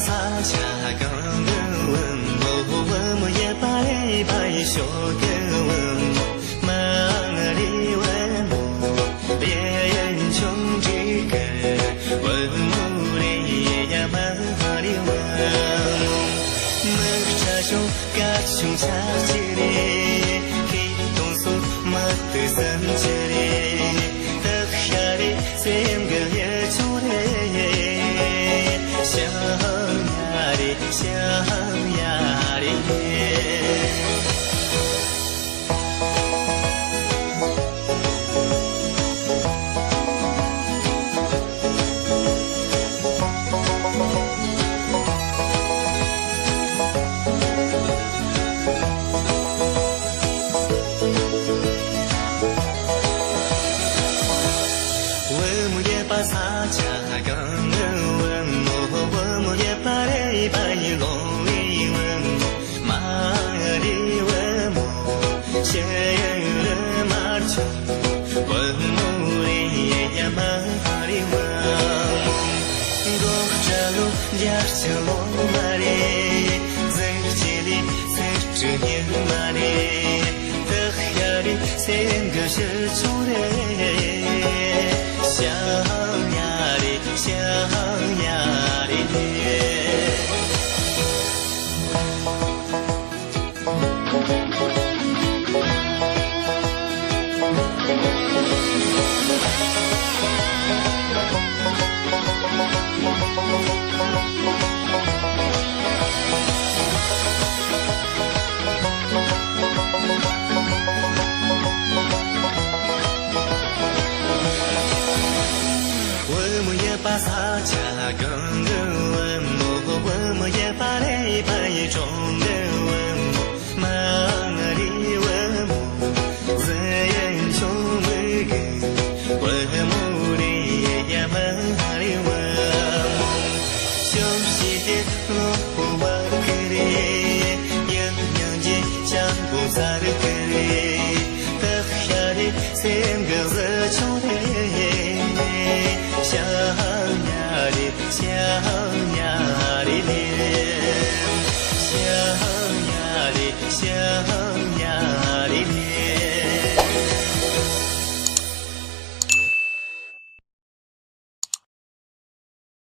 撒下个问，我们也拜小个问，马里问我别人穷这个问我哩呀马里问，么查手嘎穷查起哩，给东苏么得三起哩，得下哩三个月出嘞。想呀哩，想呀哩，我们也把撒家刚我们也拜龙一问，马里问我，先人马球，问我哩呀马里问，过着路呀着路马里，在这里在这年马里，的呀里三个是出来。想呀哩，想呀哩。我们也把撒家更。